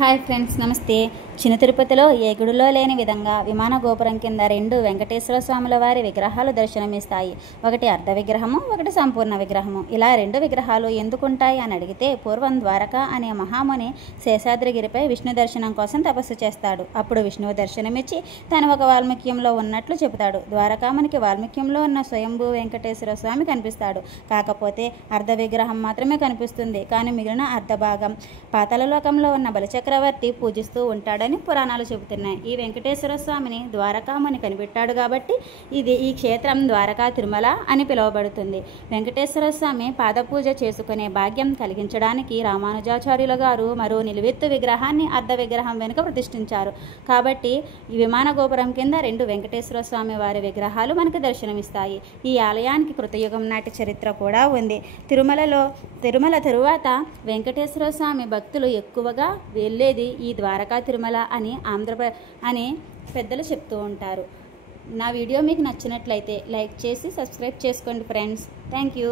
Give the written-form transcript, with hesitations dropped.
Hi friends, నమస్తే. చిన్న తిరుపతిలో ఏ గుడిలో లేని విధంగా విమాన గోపురం కింద రెండు వెంకటేశ్వర స్వాముల వారి విగ్రహాలు దర్శనమిస్తాయి. ఒకటి అర్ధ విగ్రహము, ఒకటి సంపూర్ణ విగ్రహము. ఇలా రెండు విగ్రహాలు ఎందుకుంటాయి అని అడిగితే, పూర్వం ద్వారక అనే మహాముని శేషాద్రిగిరిపై విష్ణు దర్శనం కోసం తపస్సు చేస్తాడు. అప్పుడు విష్ణువు దర్శనమిచ్చి తను ఒక వాల్మీక్యంలో ఉన్నట్లు చెబుతాడు. ద్వారకామునికి వాల్మీక్యంలో ఉన్న స్వయంభూ వెంకటేశ్వర స్వామి కనిపిస్తాడు. కాకపోతే అర్ధ విగ్రహం మాత్రమే కనిపిస్తుంది. కానీ మిగిలిన అర్ధ భాగం పాతాళలోకంలో ఉన్న బలిచక్రవర్తి పూజిస్తూ ఉంటాడని పురాణాలు చెబుతున్నాయి. ఈ వెంకటేశ్వర స్వామిని ద్వారకాముని కనిపెట్టాడు కాబట్టి ఈ క్షేత్రం ద్వారకా తిరుమల అని పిలువబడుతుంది. వెంకటేశ్వర స్వామి పాదపూజ చేసుకునే భాగ్యం కలిగించడానికి రామానుజాచార్యుల గారు మరో నిలువెత్తు విగ్రహాన్ని అర్ధ విగ్రహం వెనుక ప్రతిష్ఠించారు. కాబట్టి ఈ విమాన గోపురం కింద రెండు వెంకటేశ్వర స్వామి వారి విగ్రహాలు మనకు దర్శనమిస్తాయి. ఈ ఆలయానికి కృతయుగం నాటి చరిత్ర కూడా ఉంది. తిరుమల తరువాత వెంకటేశ్వర స్వామి భక్తులు ఎక్కువగా వెళ్ళేది ఈ ద్వారకా తిరుమల అని పెద్దలు చెప్తూ ఉంటారు. నా వీడియో మీకు నచ్చినట్లయితే లైక్ చేసి సబ్స్క్రైబ్ చేసుకోండి ఫ్రెండ్స్. Thank you.